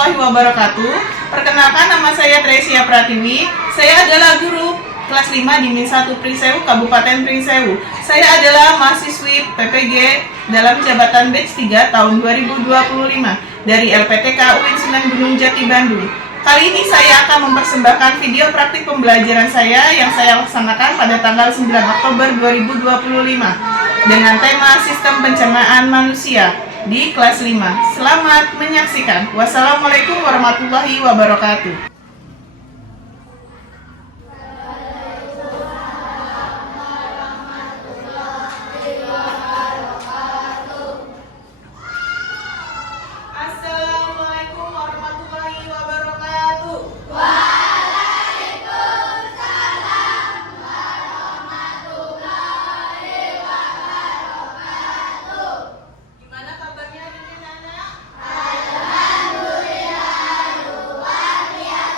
warahmatullahi wabarakatuh. Perkenalkan, nama saya Tresia Pratiwi. Saya adalah guru kelas 5 di Min 1 Pringsewu, Kabupaten Pringsewu. Saya adalah mahasiswi PPG dalam jabatan batch 3 tahun 2025 dari LPTK UIN Sunan Gunung Jati, Bandung. Kali ini saya akan mempersembahkan video praktik pembelajaran saya yang saya laksanakan pada tanggal 9 Oktober 2025 dengan tema Sistem Pencernaan Manusia di kelas 5. Selamat menyaksikan. Wassalamualaikum warahmatullahi wabarakatuh. Assalamualaikum warahmatullahi wabarakatuh. Gimana kabarnya anak-anak? Alhamdulillah luar biasa.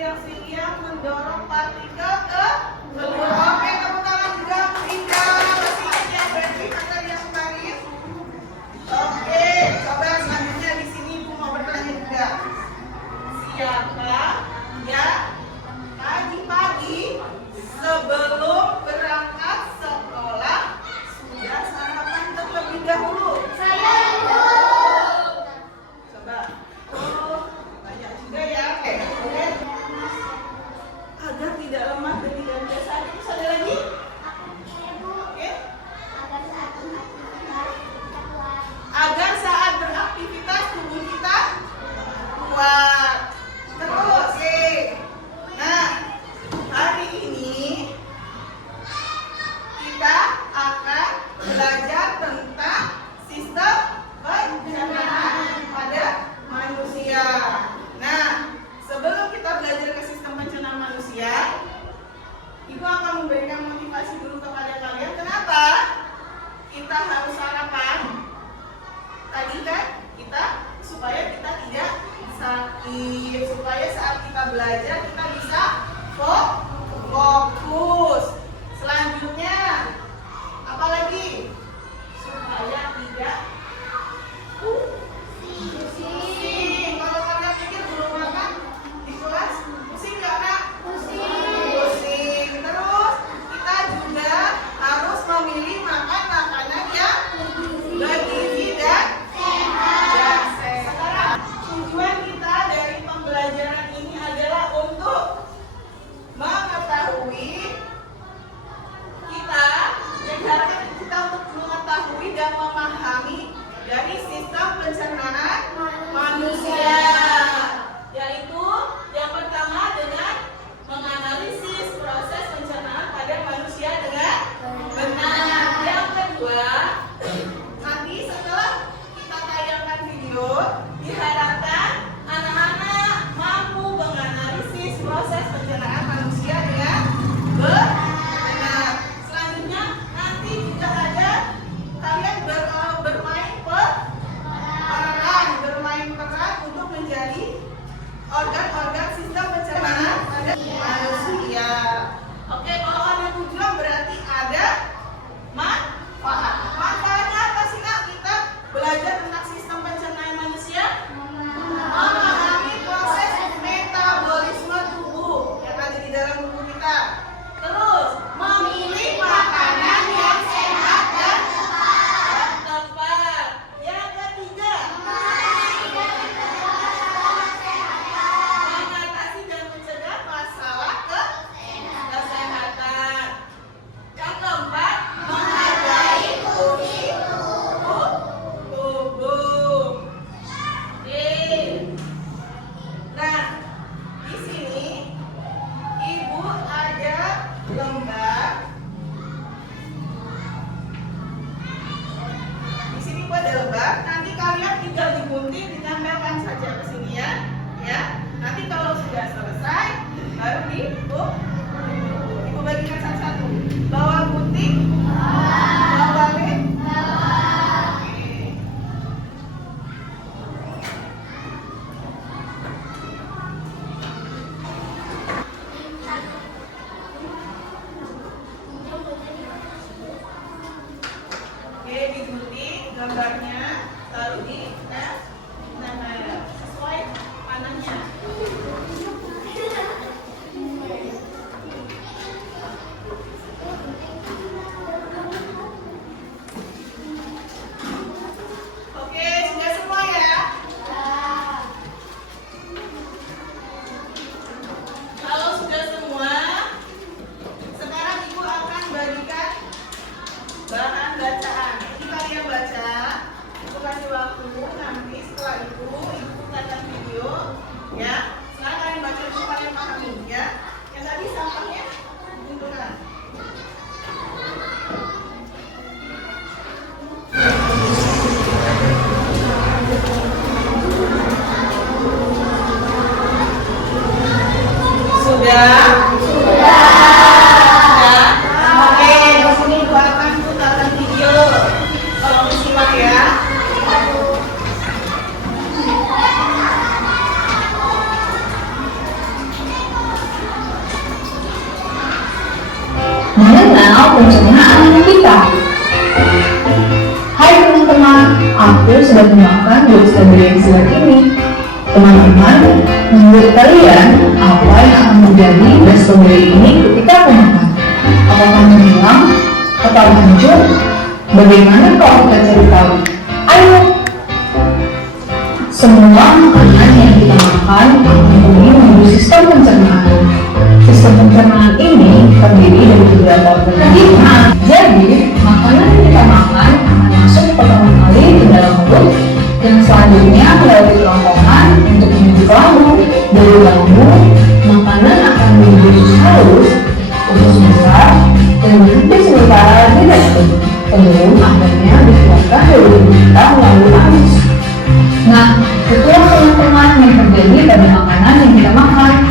yang siap mendorong partikel ke keluar. Oke, tepuk tangan juga untuk Indah. Masih ingat ya berarti materi yang kemarin? Oke, coba selanjutnya di sini Ibu mau bertanya juga. Siapa yang pagi-pagi sebelum berangkat sekolah sudah sarapan terlebih dahulu? Saya itu. Coba. Oh, banyak juga ya. Oke. Agar tidak lemah dan tidak biasa. Terus ada lagi? Oke. Agar saat beraktivitas tubuh kita kuat. Terus, nah, hari ini kita akan belajar tentang sistem pencernaan pada manusia. Nah, sebelum kita belajar ke sistem pencernaan manusia, Ibu akan memberikan motivasi dulu kepada kalian. Kenapa kita harus sarapan? Tadi kan kita supaya kita tidak sakit, supaya saat kita belajar kita bisa fokus. Selanjutnya apa lagi? Supaya tidak pusing. Kalau kalian pikir belum makan di kelas pusing nggak, Nak? Pusing. Terus kita juga harus memilih makan makanan yang bergizi dan sehat. Sekarang tujuan kita dari pembelajaran ini adalah untuk mengetahui kita untuk mengetahui dan memahami dari sistem pencernaan manusia, yaitu yang pertama dengan menganalisis proses pencernaan pada manusia dengan benar. Yang kedua, nanti setelah kita tayangkan video, diharapkan anak-anak mampu menganalisis proses pencernaan manusia dengan benar. Selanjutnya nanti juga ada kalian bermain peran untuk menjadi organ-organ sistem pencernaan pada manusia. Oke, kalau ada tujuan berarti ada manfaat. Manfaatnya apa sih, Nak? Kita belajar tentang sistem pencernaan manusia, memahami proses metabolisme tubuh yang ada di dalam tubuh kita. Terus memilih makanan yang sehat dan tepat. Yang ketiga, mengatasi dan mencegah masalah kesehatan. Yang keempat, menghargai fungsi tubuh. Oke. Nah, di sini Ibu ada lembar. Di sini Ibu ada lembar. Nanti kalian tinggal digunting, ditempelkan saja ke sini ya. Ya. Nanti kalau sudah selesai, baru Ibu bagikan satu-satu. Bawa gunting. Bawa lem. Oke. Oke, digunting gambarnya, lalu ditempel sesuai panahnya. Oke, sudah semua ya? Kalau sudah semua, sekarang Ibu akan bagikan bahan bacaan. Ini kalian baca, Ibu kasih waktu, nanti setelah itu Ibu putarkan video ya. Sekarang kalian baca dulu, kalian pahami ya. Yang tadi sampahnya dikumpulkan. Sudah? Oke, di sini Ibu akan putarkan video. Tolong disimak ya. kita. Hai teman-teman, aku sudah memakan dua strawberry yang segar ini. Teman-teman, menurut kalian apa yang akan menjadi dua strawberry ini ketika aku makan? Apakah menghilang atau hancur? Bagaimana kalau kita cari tahu? Ayo! Semua makanan yang kita makan akan pergi menuju sistem pencernaan. Sistem pencernaan ini terdiri dari beberapa organ kita. Jadi, makanan yang kita makan akan masuk pertama kali ke dalam mulut dan selanjutnya melalui kerongkongan untuk menuju ke lambung. Dari lambung, makanan akan menuju usus halus, usus besar, dan berhenti sementara di rectum. Sebelum akhirnya dikeluarkan dari tubuh kita melalui anus. Nah, itulah teman-teman yang terjadi pada makanan yang kita makan.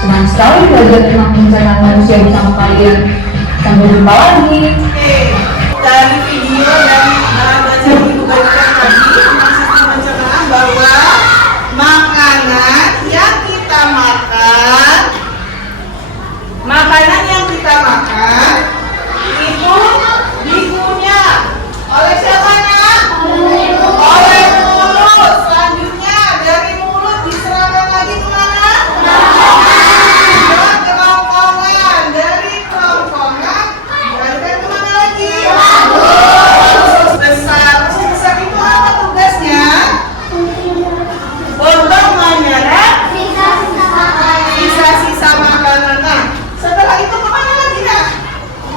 Senang sekali belajar tentang pencernaan manusia bersama kalian. Sampai jumpa lagi. Dari video dan belajar ibu bagikan tadi tentang sistem pencernaan bahwa makanan yang kita makan itu dikunyah oleh siapa? Oleh mulut. Selanjutnya dari mulut diserahkan lagi kemana? Ke kerongkongan. Dari kerongkongan dialirkan kemana lagi? Usus besar. Usus besar itu apa tugasnya? Untuk menyerap sisa-sisa makanan. Nah, setelah itu kemana lagi nak?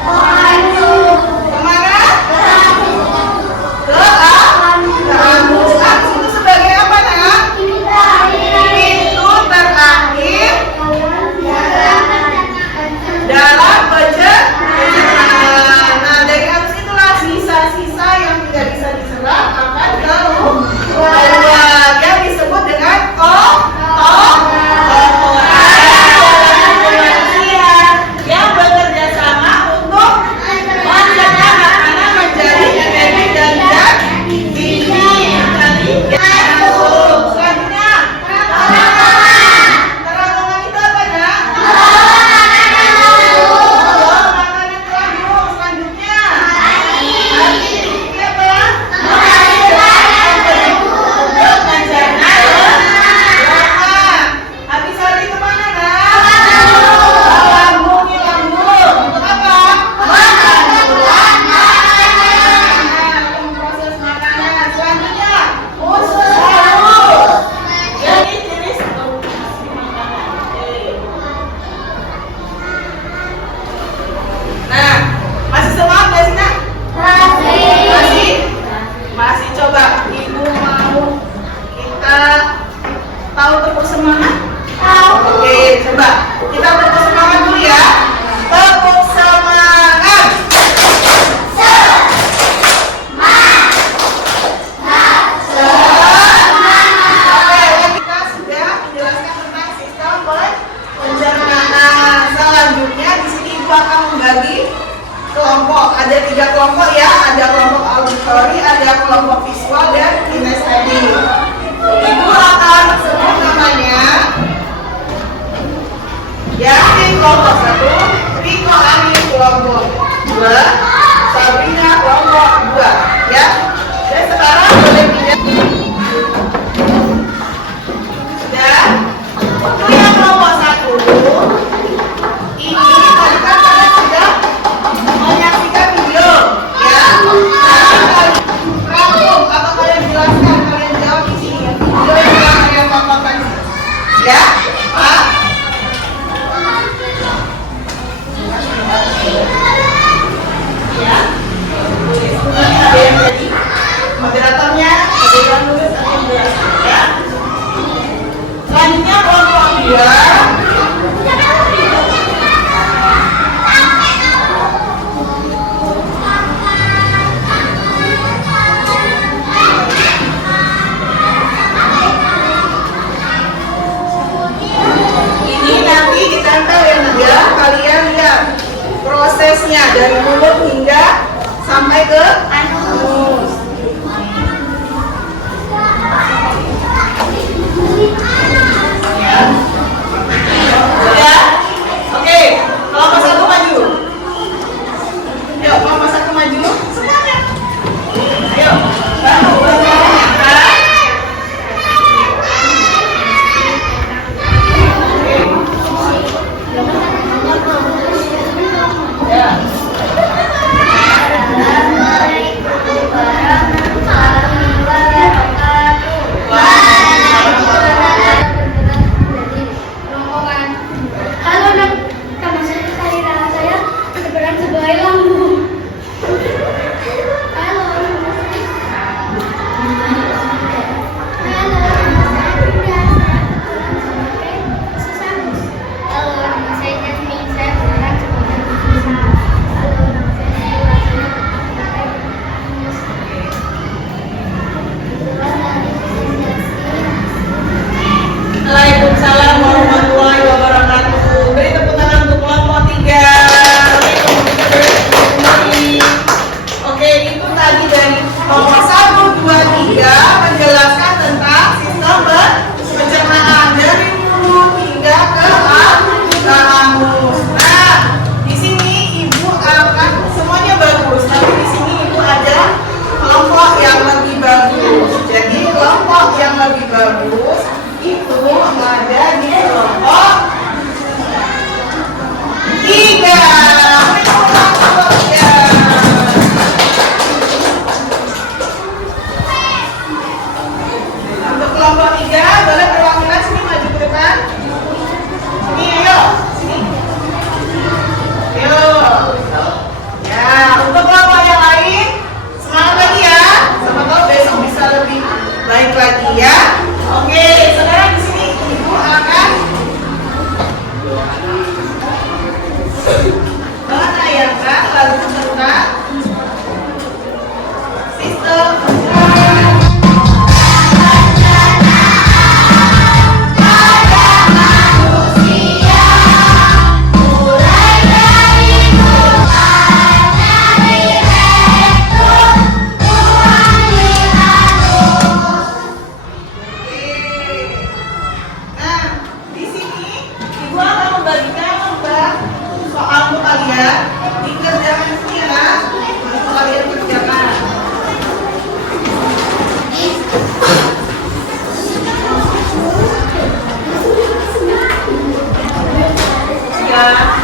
Kemana? Ke lambung. Lambung itu sebagai apa nak? Pintu terakhir dalam pencernaan. Nah, dari habis itulah sisa-sisa yang tidak bisa diserap akan keluar. Yang disebut dengan yang bekerja sama untuk mencerna makanan menjadi energi dan zat gizi. Selanjutnya, kerongkongan itu apa nak? Makanan ke lambung. Selanjutnya, hati ini apa? Untuk mencerna lemak. Habis hari kemana nak? Lambung. Untuk apa? Proses makanan. Selanjutnya, usus halus. Jadi jenis makanan. Nah, masih semangat nggak sih nak? Masih coba. Ibu mau kita tahu tepuk semangat? Oke, coba kita tepuk semangat dulu ya. Tepuk semangat. Oke, kita sudah menjelaskan tentang sistem pencernaan. Selanjutnya di sini ibu akan membagi kelompok. Ada 3 kelompok ya. Ada kelompok auditori, ada kelompok visual dan kinestetik. Ibu akan sebut namanya. Ya, di kelompok 1, Riko Ani kelompok 2, Sabrina kelompok 2, ya. Dan sekarang boleh pindah. Sudah. Untuk yang kelompok 1, ini tadi kan kalian sudah menyaksikan video, ya. Nah, rangkum atau kalian jelaskan, kalian jawab di sini ya. Video yang telah kalian tonton, ya. Pak. Ya. Ada yang tadi moderatornya, ada yang nulis, ada yang jelaskan, ya. Selanjutnya kelompok 2. Ini nanti ditempel ya nak ya. Kalian lihat prosesnya dari mulut hingga sampai ke anus. Ya. Sudah? Oke, kelompok 1 maju. Yuk, kelompok 1 ya. Dikerjakan ya. Untuk kalian kerjakan. Ya.